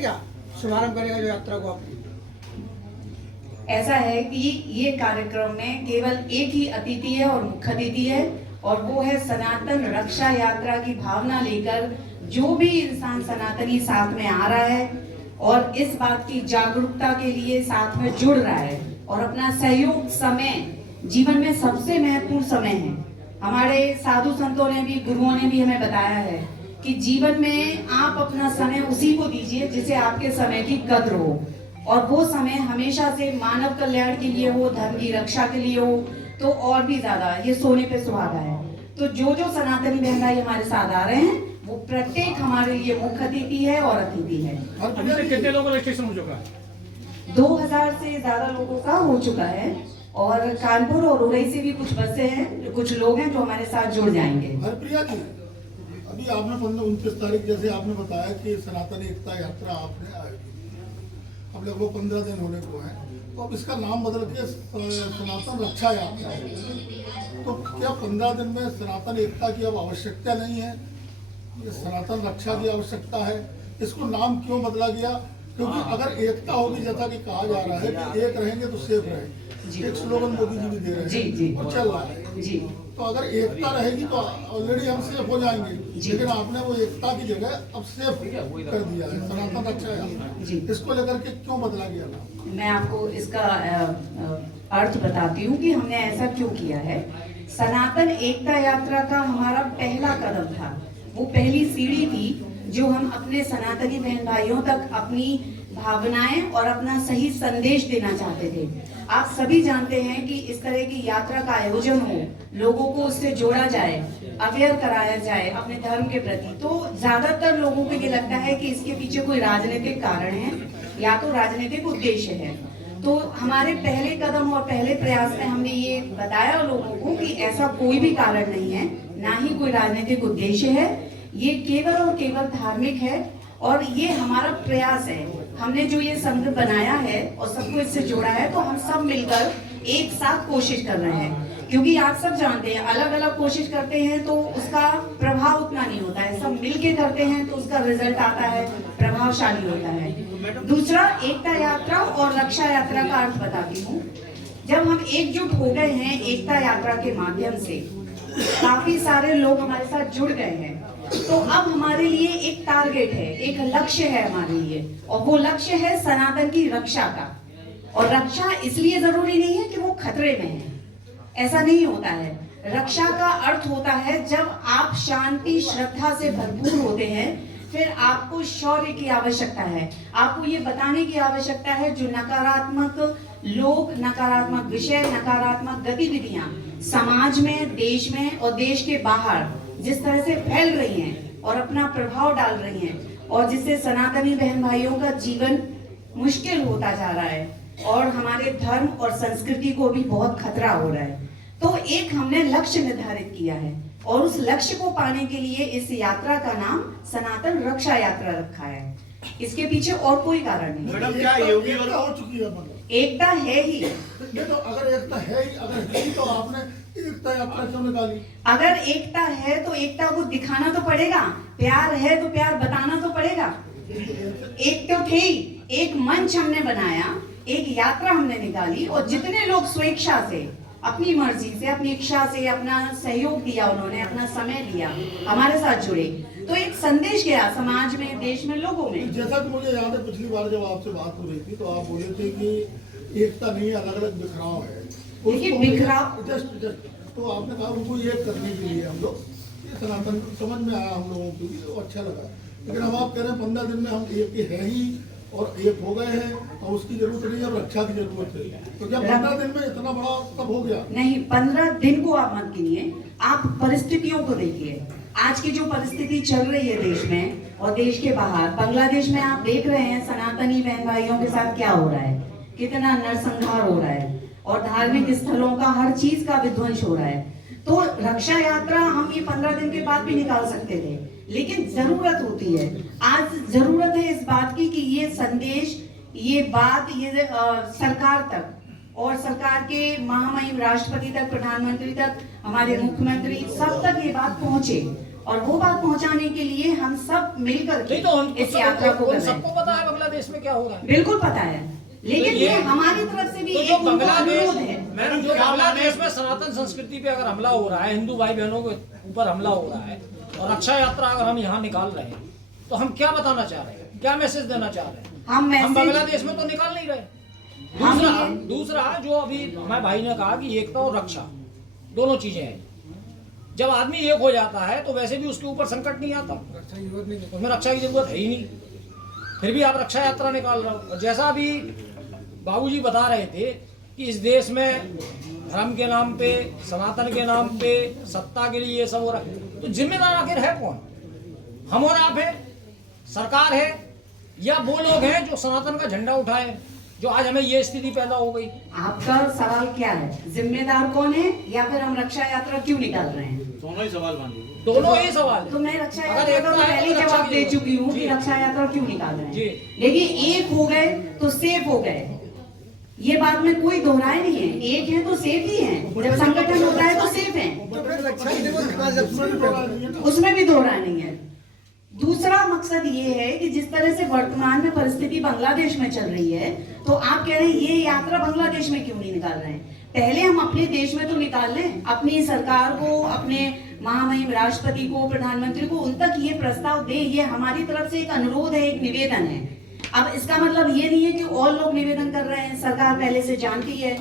क्या शुभारंभ करेगा जो यात्रा को आप? ऐसा है कि ये कार्यक्रम में केवल एक ही अतिथि है और मुख्य अतिथि है, और वो है सनातन रक्षा यात्रा की भावना लेकर जो भी इंसान सनातनी साथ में आ रहा है और इस बात की जागरूकता के लिए साथ में जुड़ रहा है और अपना सहयोग समय जीवन में सबसे महत्वपूर्ण समय है। हमारे साधु संतों ने भी, गुरुओं ने भी हमें बताया है कि जीवन में आप अपना समय उसी को दीजिए जिसे आपके समय की कद्र हो, और वो समय हमेशा से मानव कल्याण के लिए हो, धर्म की रक्षा के लिए हो, तो और भी ज्यादा ये सोने पे सुहागा है। तो जो जो सनातनी बहन भाई हमारे साथ आ रहे हैं वो प्रत्येक हमारे लिए मुख्य अतिथि है और अतिथि है। अभी तक कितने लोगों का रजिस्ट्रेशन हो चुका है? 2000 से ज्यादा लोगों का हो चुका है, और कानपुर और उरई से भी कुछ बसें हैं, कुछ लोग हैं जो हमारे साथ जुड़ जाएंगे। हरप्रिया जी, अभी आपने 29 तारीख जैसे आपने बताया कि सनातन एकता यात्रा आपने आयोजित की, अब लगभग 15 दिन होने को है, तो अब इसका नाम बदल के सनातन रक्षा यात्रा है। तो क्या 15 दिन में सनातन एकता की अब आवश्यकता नहीं है, ये सनातन रक्षा की आवश्यकता है? इसको नाम क्यों बदला गया? क्योंकि अगर एकता होगी, जैसा कि कहा जा रहा है कि एक रहेंगे तो सेफ रहेंगे, एक स्लोगन मोदी जी भी दे रहे हैं और चल रहा है जी। तो अगर एकता रहेगी तो ऑलरेडी हम सेफ हो जाएंगे, लेकिन आपने वो एकता की जगह अब सेफ कर दिया है सनातन रक्षा यात्रा। इसको लेकर के क्यों बदला गया ना? मैं आपको इसका अर्थ बताती हूँ कि हमने ऐसा क्यों किया है। सनातन एकता यात्रा का हमारा पहला कदम था, वो पहली सीढ़ी थी जो हम अपने सनातनी बहन भाइयों तक अपनी भावनाएं और अपना सही संदेश देना चाहते थे। आप सभी जानते हैं कि इस तरह की यात्रा का आयोजन हो, लोगों को उससे जोड़ा जाए, अवेयर कराया जाए अपने धर्म के प्रति, तो ज्यादातर लोगों को ये लगता है कि इसके पीछे कोई राजनीतिक कारण है या तो राजनीतिक उद्देश्य है। तो हमारे पहले कदम और पहले प्रयास में हमने ये बताया लोगों को कि ऐसा कोई भी कारण नहीं है, ना ही कोई राजनीतिक उद्देश्य है, ये केवल और केवल धार्मिक है। और ये हमारा प्रयास है, हमने जो ये संघ बनाया है और सबको इससे जोड़ा है, तो हम सब मिलकर एक साथ कोशिश कर रहे हैं। क्योंकि आप सब जानते हैं अलग अलग कोशिश करते हैं तो उसका प्रभाव उतना नहीं होता है, सब मिलके करते हैं तो उसका रिजल्ट आता है, प्रभावशाली होता है। दूसरा, एकता यात्रा और रक्षा यात्रा का अर्थ बताती हूँ। जब हम एकजुट हो गए हैं एकता यात्रा के माध्यम से, काफी सारे लोग हमारे साथ जुड़ गए हैं, तो अब हमारे लिए एक टारगेट है, एक लक्ष्य है हमारे लिए, और वो लक्ष्य है सनातन की रक्षा का। और रक्षा इसलिए जरूरी नहीं है कि वो खतरे में है, ऐसा नहीं होता है। रक्षा का अर्थ होता है जब आप शांति श्रद्धा से भरपूर होते हैं, फिर आपको शौर्य की आवश्यकता है, आपको ये बताने की आवश्यकता है जो नकारात्मक लोग, नकारात्मक विषय, नकारात्मक गतिविधियां समाज में, देश में और देश के बाहर जिस तरह से फैल रही हैं और अपना प्रभाव डाल रही हैं, और जिससे सनातनी बहन भाइयों का जीवन मुश्किल होता जा रहा है और हमारे धर्म और संस्कृति को भी बहुत खतरा हो रहा है, तो एक हमने लक्ष्य निर्धारित किया है और उस लक्ष्य को पाने के लिए इस यात्रा का नाम सनातन रक्षा यात्रा रखा है। इसके पीछे और कोई कारण नहीं। मैडम, क्या योगी एकता हो चुकी है? मतलब एकता है ही। तो अगर एकता है ही, अगर है ही, तो आपने एकता यात्रा क्यों निकाली? अगर एकता है तो एकता को दिखाना तो पड़ेगा, प्यार है तो प्यार बताना तो पड़ेगा। एक तो थे ही, एक मंच हमने बनाया, एक यात्रा हमने निकाली, और जितने लोग स्वेच्छा से, अपनी मर्जी से, अपनी इच्छा से अपना सहयोग दिया, उन्होंने अपना समय दिया, हमारे साथ जुड़े, तो एक संदेश गया समाज में, देश में, लोगों में। जैसा कि मुझे याद है पिछली बार जब आपसे बात हो रही थी तो आप बोले थे कि एकता नहीं, अलग अलग बिखराव है। देखिए, बिखराव जस्ट तो आपने कहा उनको एक करने के लिए हम लोग, ये सनातन समझ में आया हम लोगों को भी, तो अच्छा लगा। लेकिन अब आप कह रहे हैं 15 दिन में हम एक है ही और एक हो गए हैं, और उसकी जरूरत नहीं, अब रक्षा की जरूरत है। तो क्या 15 दिन में इतना बड़ा सब हो गया? नहीं, 15 दिन को आप मत गिनिए, आप परिस्थितियों को देखिए। आज की जो परिस्थिति चल रही है देश में और देश के बाहर, बांग्लादेश में आप देख रहे हैं सनातनी बहन भाइयों के साथ क्या हो रहा है, कितना नरसंहार हो रहा है, और धार्मिक स्थलों का, हर चीज का विध्वंस हो रहा है। तो रक्षा यात्रा हम ये 15 दिन के बाद भी निकाल सकते थे, लेकिन जरूरत होती है, आज जरूरत है इस बात की कि ये संदेश, ये बात, ये सरकार तक, और सरकार के महामहिम राष्ट्रपति तक, प्रधानमंत्री तक, हमारे मुख्यमंत्री, सब तक ये बात पहुंचे। और वो बात पहुंचाने के लिए हम सब मिलकर के इस यात्रा को कर रहे हैं। सबको पता है बांग्लादेश में क्या हो रहा है। बिल्कुल पता है, लेकिन तो ये हमारी तरफ से भी तो एक जो उनको बांग्लादेश अनुरोध है। मैडम, जो बांग्लादेश में सनातन संस्कृति पे अगर हमला हो रहा है, हिंदू भाई बहनों के ऊपर हमला हो रहा है, और रक्षा यात्रा अगर हम यहाँ निकाल रहे हैं, तो हम क्या बताना चाह रहे हैं, क्या मैसेज देना चाह रहे हैं? हम बांग्लादेश में तो निकाल नहीं रहे। दूसरा जो अभी हमारे भाई ने कहा कि एकता और रक्षा दोनों चीजें हैं। जब आदमी एक हो जाता है तो वैसे भी उसके ऊपर संकट नहीं आता, उसमें रक्षा की जरूरत है ही नहीं, फिर भी आप रक्षा यात्रा निकाल रहे हो। और जैसा अभी बाबूजी बता रहे थे कि इस देश में धर्म के नाम पे, सनातन के नाम पे, सत्ता के लिए ये सब हो रहा है, तो जिम्मेदार आखिर है कौन? हम और आप हैं, सरकार है, या वो लोग हैं जो सनातन का झंडा उठाए, जो आज हमें ये स्थिति पैदा हो गई? आपका सवाल क्या है, जिम्मेदार कौन है या फिर हम रक्षा यात्रा क्यों निकाल रहे हैं? दोनों ही सवाल मांगे। दोनों ही सवाल है। तो मैं रक्षा अगर यात्रा का एकता है पहले तो जवाब रक्षा दे की चुकी हूँ कि जी। रक्षा यात्रा क्यों निकाल रहे जी। हैं, लेकिन एक हो गए तो सेफ हो गए, ये बात में कोई दोहराए नहीं है। एक है तो सेफ ही है, जब संगठन होता है तो सेफ है, तो फिर रक्षा की जरूरत कहाँ से पूरी? उसमें भी दोहरा नहीं है। दूसरा मकसद ये है कि जिस तरह से वर्तमान में परिस्थिति बांग्लादेश में चल रही है, तो आप कह रहे हैं ये यात्रा बांग्लादेश में क्यों नहीं निकाल रहे हैं? पहले हम अपने देश में तो निकाल लें, अपनी सरकार को, अपने महामहिम राष्ट्रपति को, प्रधानमंत्री को, उन तक ये प्रस्ताव दे। ये हमारी तरफ से एक अनुरोध है, एक निवेदन है। अब इसका मतलब ये नहीं है कि और लोग निवेदन कर रहे हैं, सरकार पहले से जानती है,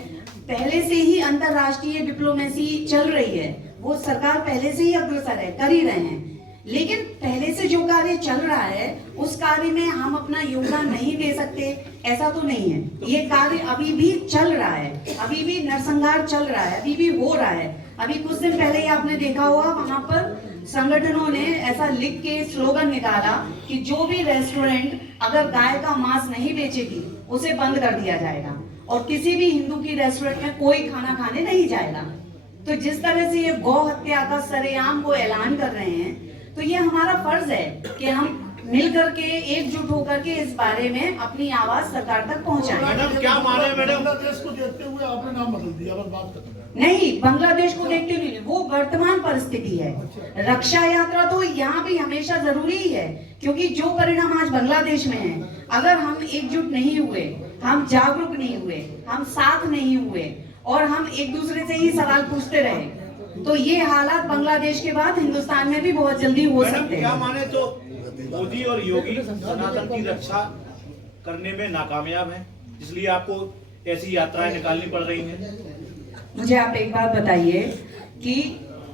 पहले से ही अंतरराष्ट्रीय डिप्लोमेसी चल रही है, वो सरकार पहले से ही अग्रसर है, कर ही रहे हैं। लेकिन पहले से जो कार्य चल रहा है उस कार्य में हम अपना योगदान नहीं दे सकते, ऐसा तो नहीं है। ये कार्य अभी भी चल रहा है, अभी भी नरसंहार चल रहा है, अभी भी हो रहा है। अभी कुछ दिन पहले ही आपने देखा होगा, वहां पर संगठनों ने ऐसा लिख के स्लोगन निकाला कि जो भी रेस्टोरेंट अगर गाय का मांस नहीं बेचेगी उसे बंद कर दिया जाएगा, और किसी भी हिंदू की रेस्टोरेंट में कोई खाना खाने नहीं जाएगा। तो जिस तरह से ये गौ हत्या का सरेआम वो ऐलान कर रहे हैं, तो ये हमारा फर्ज है कि हम मिल करके, एकजुट होकर के इस बारे में अपनी आवाज सरकार तक पहुंचाएं। मैडम क्या माने मैडम? बांग्लादेश को देखते हुए आपने नाम बदल दिया, बस बात खत्म। नहीं, बांग्लादेश को देखते नहीं, वो वर्तमान परिस्थिति है। रक्षा यात्रा तो यहाँ भी हमेशा जरूरी ही है, क्योंकि जो परिणाम आज बांग्लादेश में है, अगर हम एकजुट नहीं हुए, हम जागरूक नहीं हुए, हम साथ नहीं हुए, और हम एक दूसरे से ही सवाल पूछते रहे, तो ये हालात बांग्लादेश के बाद हिंदुस्तान में भी बहुत जल्दी हो मैडम सकते क्या हैं। माने तो मोदी और योगी सनातन की रक्षा करने में नाकामयाब हैं, इसलिए आपको ऐसी यात्राएं निकालनी पड़ रही हैं। मुझे आप एक बात बताइए कि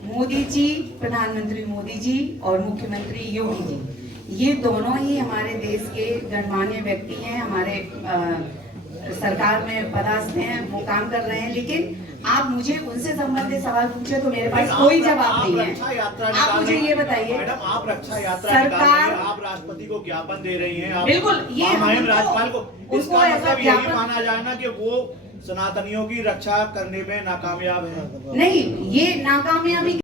मोदी जी, प्रधानमंत्री मोदी जी और मुख्यमंत्री योगी जी, ये दोनों ही हमारे देश के गणमान्य व्यक्ति हैं, हमारे सरकार में पदस्थ हैं, वो काम कर रहे हैं। लेकिन आप मुझे उनसे संबंधित सवाल पूछे तो मेरे पास कोई जवाब नहीं है। आप मुझे ये बताइए, मैडम आप रक्षा यात्रा सरकार- निकाल रही हैं, आप राष्ट्रपति को ज्ञापन दे रही हैं, आप बिल्कुल, ये महामहिम हमको- राज्यपाल को, उनको इसका ऐसा मतलब यही ज्ञापन- माना जाए ना कि वो सनातनियों की रक्षा करने में नाकामयाब है। नहीं, ये नाकामयाबी